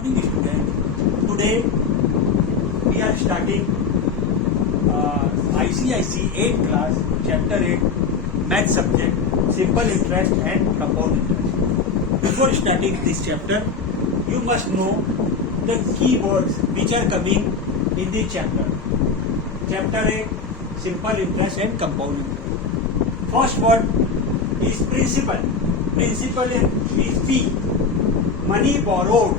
Morning student. Today we are starting ICIC 8th class, chapter 8, math subject, simple interest and compound interest. Before starting this chapter, you must know the keywords which are coming in this chapter. Chapter 8, simple interest and compound interest. First word is principal. Principal is P. Money borrowed.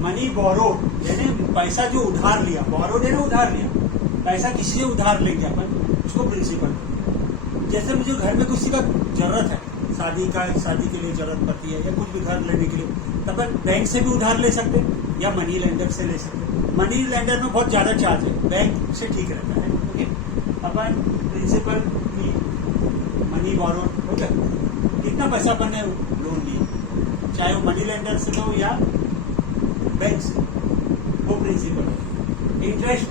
Money borrowed यानी पैसा जो उधार लिया, borrowed है ना उधार लिया, पैसा किसी से उधार लेंगे अपन, उसको प्रिंसिपल। जैसे मुझे घर में किसी का जरूरत है, शादी के लिए जरूरत पड़ती है या कुछ भी घर लेने के लिए, तब अपन बैंक से भी उधार ले सकते हैं या मनी लेंडर से ले सकते हैं। मनी लेंडर में बहुत ज्यादा चार्ज है, बैंक से ठीक रहता है। ओके, अपन प्रिंसिपल की मनी बोरोड हो गया, कितना पैसा अपन ने लोन लिया, चाहे वो मनी लेंडर से लो या बैंक से, वो principal. Interest,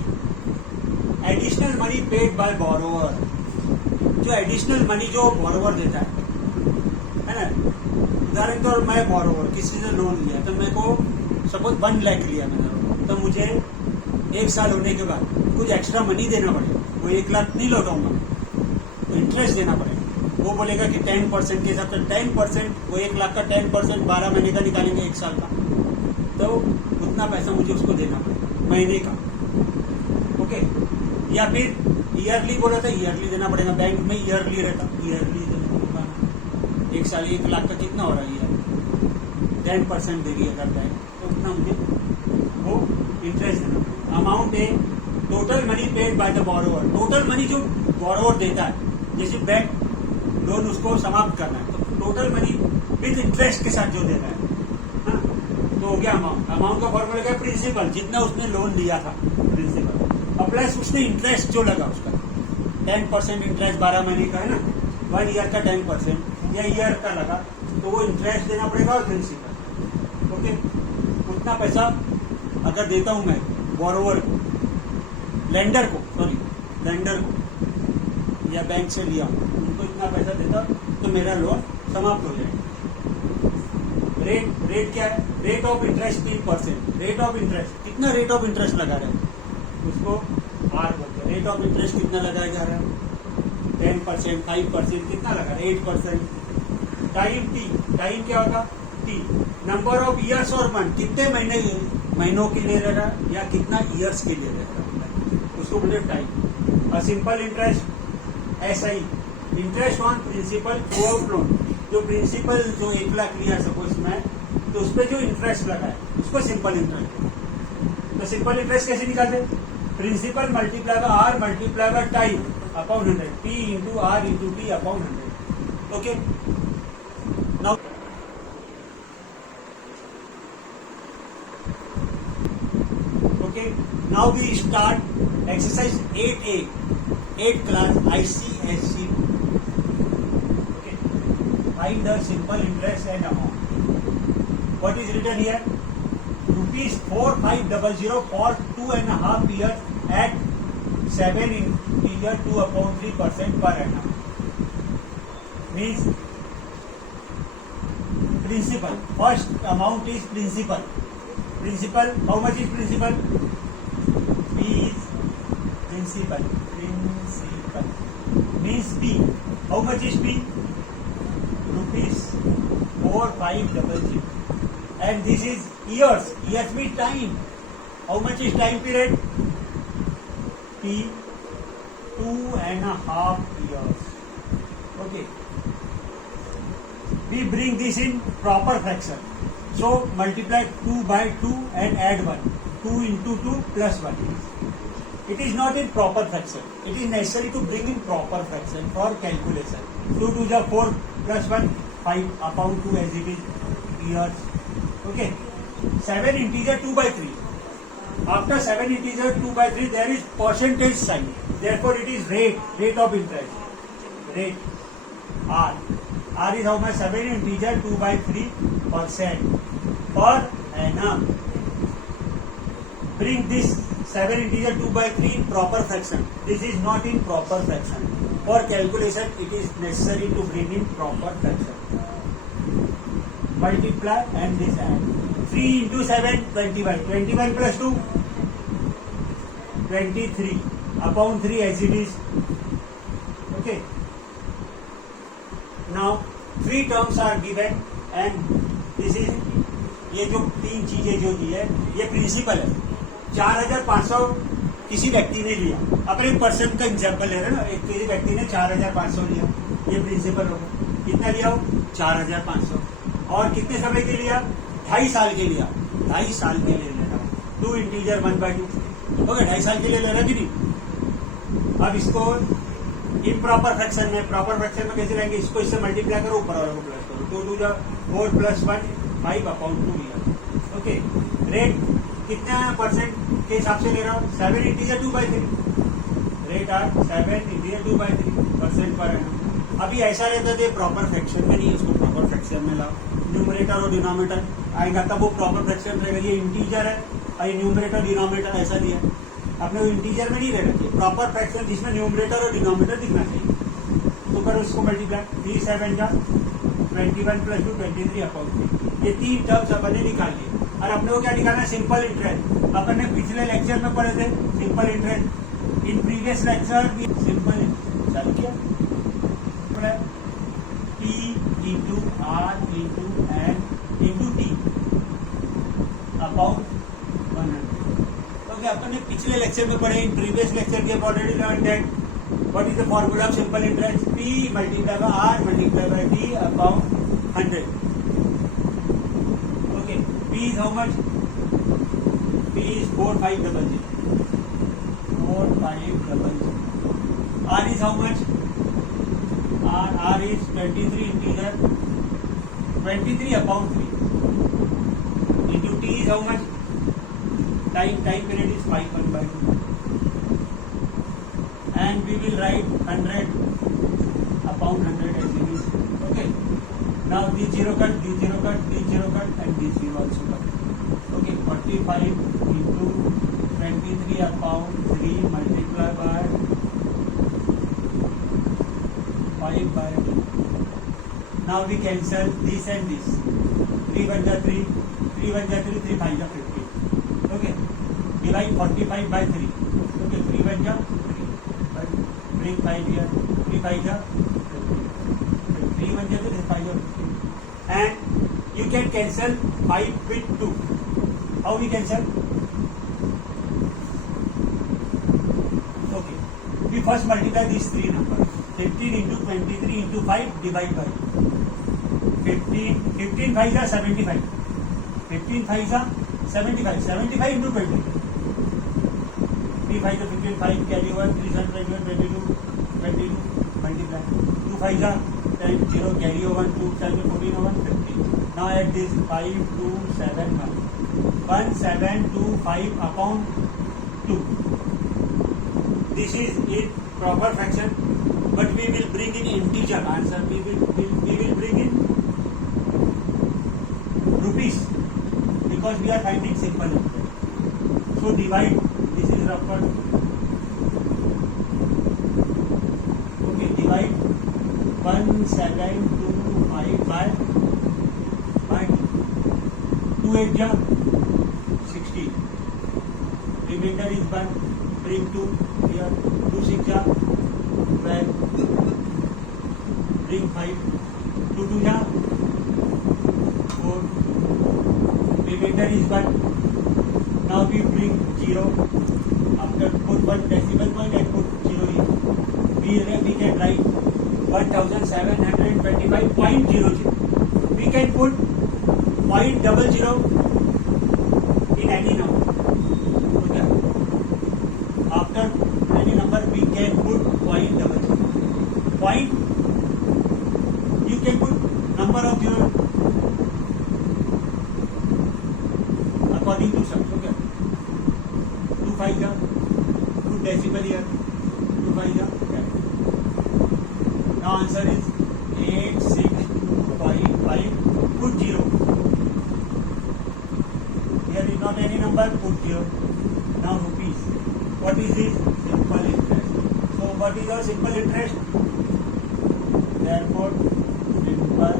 additional money paid by borrower, जो एडिशनल मनी जो बोरोवर देता है ना। उदाहरण तौर मैं बोरोवर किसी से लोन लिया, तो मेरे को सपोज 1 लाख लिया मैंने, तो मुझे 1 साल होने के बाद कुछ एक्स्ट्रा मनी देना पड़ेगा। वो 1 लाख नहीं लौटाऊंगा, तो इंटरेस्ट देना पड़ेगा। वो बोलेगा कि 10% के हिसाब से 10%, वो 1 लाख का 10% 12 महीने का निकालेंगे 1 साल का, तो उतना पैसा मुझे उसको देना पड़ेगा महीने का। ओके, या फिर ईयरली बोला था, ईयरली देना पड़ेगा। बैंक में ईयरली रहता, ईयरली देना, 1 साल 1 लाख का कितना हो रहा है ईयर, 10% देगी अगर बैंक, तो उतना मुझे वो इंटरेस्ट देना पड़ेगा। अमाउंट है total money paid by the borrower, total money जो बोरोवर देता है, जैसे बैंक लोन उसको समाप्त करना है, तो टोटल मनी विद इंटरेस्ट के साथ जो देता है, तो हो गया अमाउंट। अमाउंट का फॉर्मूला क्या है, प्रिंसिपल, जितना उसने लोन लिया था प्रिंसिपल, और प्लस उसने इंटरेस्ट जो लगा उसका 10% इंटरेस्ट 12 महीने का है ना, 1 ईयर का 10% या ईयर का लगा, तो वो इंटरेस्ट देना पड़ेगा और प्रिंसिपल। ओके, उतना पैसा अगर देता हूं मैं बोरोवर को, लेंडर को या बैंक से लिया उनको इतना पैसा देता, तो मेरा लोन समाप्त हो जाएगा। रेट क्या है, rate of interest 3%। Rate of interest, कितना रेट ऑफ इंटरेस्ट लगा रहे हैं उसको आर बोलते हैं। रेट ऑफ इंटरेस्ट कितना लगाया जा रहा है, 10%, 5%, कितना लगा रहा है, 8%। टाइम टी, टाइम क्या होगा, टी। नंबर ऑफ ईयर्स और मंथ, कितने महीनों के लिए रह रहा है या कितना ईयर्स के लिए रह रहा है, उसको बोलते टाइम। और simple interest SI, interest on principal throughout loan, जो प्रिंसिपल जो 1 लाख लिया सपोज मैं, तो उस पर जो इंटरेस्ट लगा है उसको सिंपल इंटरेस्ट। तो सिंपल इंटरेस्ट कैसे निकालते, principal multiply by R multiply by time upon 100, P into R into T upon 100। Okay, now now we start exercise 8A, 8th class ICSC. Okay, find the simple interest and amount. What is written here? ₹4500 for 2.5 years at 7 integer 2/3% per annum. Means principal. First amount is principal. Principal, how much is principal? P is principal. Principal means P. How much is P? ₹4500. And this is years. Years means time. How much is time period? T, 2.5 years. Okay. We bring this in proper fraction. So multiply 2 by 2 and add 1. 2 into 2 plus 1. It is not in proper fraction. It is necessary to bring in proper fraction for calculation. 2 to the 4 plus 1, 5 upon 2 as it is years. Okay. 7 integer 2 by 3. After 7 integer 2 by 3 there is percentage sign. Therefore it is rate of interest. Rate R. R is how much, 7 integer 2 by 3% per annum. Bring this 7 integer 2 by 3 in proper fraction. This is not in proper fraction. For calculation it is necessary to bring in proper fraction. Multiply and this add. 3 into 7, 21. 21 plus 2, 23 upon 3 as it is. Okay. Now 3 terms are given and this is, ये जो 3 चीजें जो दी है ये principal है. 4,500 किसी व्यक्ति ने लिया, अपने पर्सन का एग्जाम्पल ले रहे हैं ना, एक किसी व्यक्ति ने 4,500 लिया, ये प्रिंसिपल होगा. कितना लिया हो? 4,500. और कितने समय के लिया? 2.5 साल के लिया. 2.5 साल के लिए ले रहा हूँ. 2 इंटीजर 1/2 हो गया. 2.5 साल के लिए ले रहा कि नहीं. अब इसको इम्प्रॉपर फ्रैक्शन में, प्रॉपर फ्रैक्शन में कैसे रहेंगे? इसको इससे मल्टीप्लाई करो, ऊपर वाले को प्लस करो. 2 2 4 + 1 5/2 लिया. ओके. रेट कितना परसेंट के हिसाब से ले रहा हूँ? 7 इंटीजर 2/3. रेट आर 7 इंटीजर 2/3% पर है. अभी ऐसा रहता है प्रॉपर फ्रैक्शन में नहीं, इसको प्रॉपर फ्रैक्शन में लाओ. न्यूमरेटर और डिनोमिनेटर आएगा तब वो प्रॉपर फ्रैक्शन रहेगा. ये इंटीजर है और ये न्यूमरेटर डिनोमिनेटर ऐसा दिया है. अपने वो इंटीजर में नहीं रहना चाहिए, प्रॉपर फ्रैक्शन जिसमें न्यूमरेटर और डिनोमिनेटर दिखना चाहिए. तो करो इसको मल्टीप्लाई. 3 7 जा 21 + 2 23/3. ये 3 टर्म्स अपन ने निकाल लिए. और अपने को क्या निकालना है? Simple interest. अपन ने पिछले लेक्चर में पढ़े थे simple interest. In previous lecture simple चालू किया T into R into N into T upon 100. तो क्या अपन ने पिछले लेक्चर में पढ़े, इन प्रीवियस लेक्चर के already learn that what is the formula of simple interest? P × R × T upon 100. Okay. P is how much? P is 4500. 4500. R is how much? R is 23 integer 23/3 into T is how much? Time period is 5/2 and we will write 100/100 as it is. Okay. Now this 0 cut, this 0 cut, this 0 cut and this 0 also cut. Okay. 45 into 23/3 multiplied by 5/2. Now we cancel this and this. 3 1 जा 3, 3 1 जा 3, 3 5 जा 50. Okay. Divide 45/3. Okay. 3 1 जा 3. Bring 5 here. 3 5 जा 50. 3 1 जा 3, 5 जा 50. And you can cancel 5 with 2. How we cancel? Okay. We first multiply these 3 numbers. 15 into 23 into 5 divide by 15 5 जा 75. 15 5 जा 75. 75 into 20. 3 5 जा 15, 5 carry over, 3 7 21, 22 multiply. 2 5 जा 10, 0 carry over, 2 7 14 over 50. Now add this 5 2 7 1. 1 7 2 5 upon 2. This is in proper fraction. But we will bring in integer answer. We will bring in rupees because we are finding simple interest. So divide. This is rough cut. Okay, divide 1725 by 2 8 ja 60. Remainder is 1. Bring 2 here. 2 6 ja 12. Bring 5. 2 2 ja 4. Remainder is 1. Now we bring 0. After put 1 decimal point and put 0 here. We can write 1725.00. We can put 0.00 in any number. Okay. After any number we can put 0.00. Point, you can put number of your according to some. Okay. 2 5 ja 2 decimal here. 2 5 ja. Okay. Now answer is 8625. Put 0. Here is not any number. Put 0. Now rupees. What is this? Simple interest. So what is our simple interest? Therefore simple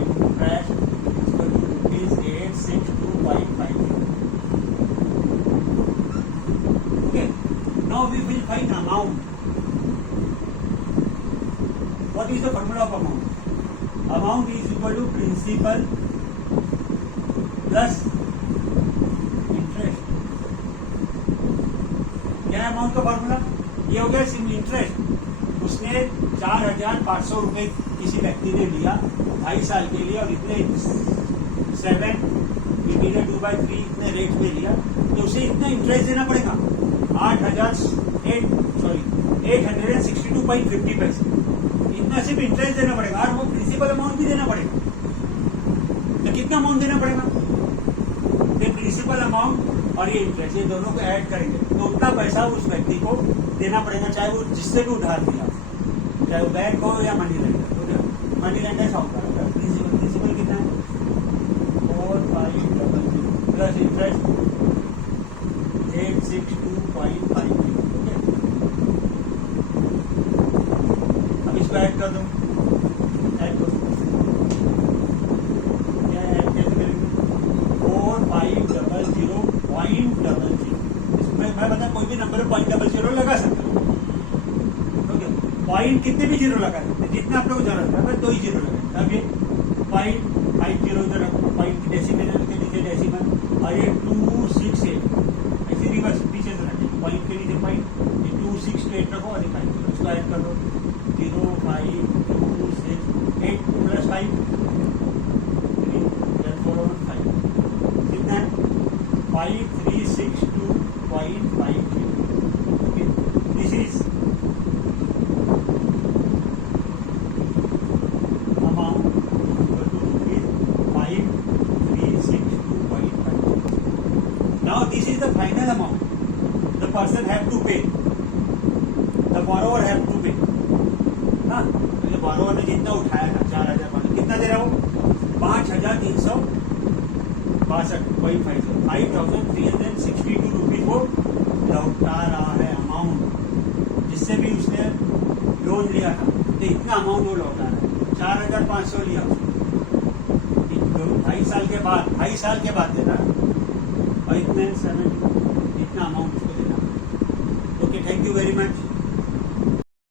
interest is equal to rupees find amount. What is the formula of amount? Amount is equal to principal plus interest. क्या है amount का formula? ये हो गया simple interest. उसने 4,500 रुपए किसी व्यक्ति ने लिया 2.5 साल के लिए और इतने 7 डिवाइडेड बाय 3 इतने रेट पे लिया तो उसे इतना इंटरेस्ट देना पड़ेगा 862.50 पैसे. इतना सिर्फ इंटरेस्ट देना पड़ेगा और वो प्रिंसिपल अमाउंट भी देना पड़ेगा. तो कितना अमाउंट देना पड़ेगा? ये प्रिंसिपल अमाउंट और ये इंटरेस्ट ये दोनों को ऐड करेंगे तो उतना पैसा उस व्यक्ति को देना पड़ेगा, चाहे वो जिससे भी उधार लिया, चाहे वो बैंक हो या मनी लेंडर. मनी लेंडर साहूकार. प्रिंसिपल कितना है? 4500 प्लस इंटरेस्ट 862.50. अब इसको ऐड कर दो. ऐड करो. क्या ऐड कैसे करेंगे? 4500.00. इसमें मैं बता कोई भी नंबर 0.00 लगा सकते हो. पॉइंट कितने भी जीरो लगा सकते, जितना आप लोग को जरूरत है 2 ही जीरो लगा. अब ये 0.50 इधर रखो, पॉइंट डेसिमल के नीचे डेसिमल और ये 268 ऐसे रिवर्स पीछे से रखें. पॉइंट के नीचे पॉइंट ये 268 रखो और 5 उसको ऐड कर दो. 05268 प्लस 5 3,415 कितना है? 5362.50. Okay, this is Now this is the final amount the person have to pay, the borrower have to pay. हाँ, तो borrower ने जितना उठाया था 4,000 कितना दे रहा हो? 5,362.50 रुपीज को लौटा रहा है अमाउंट. जिससे भी उसने लोन लिया था तो इतना अमाउंट वो लौटा रहा है. 4,500 लिया 2.5 साल के बाद, 2.5 साल के बाद देना और इतना अमाउंट उसको देना. Okay, thank you very much.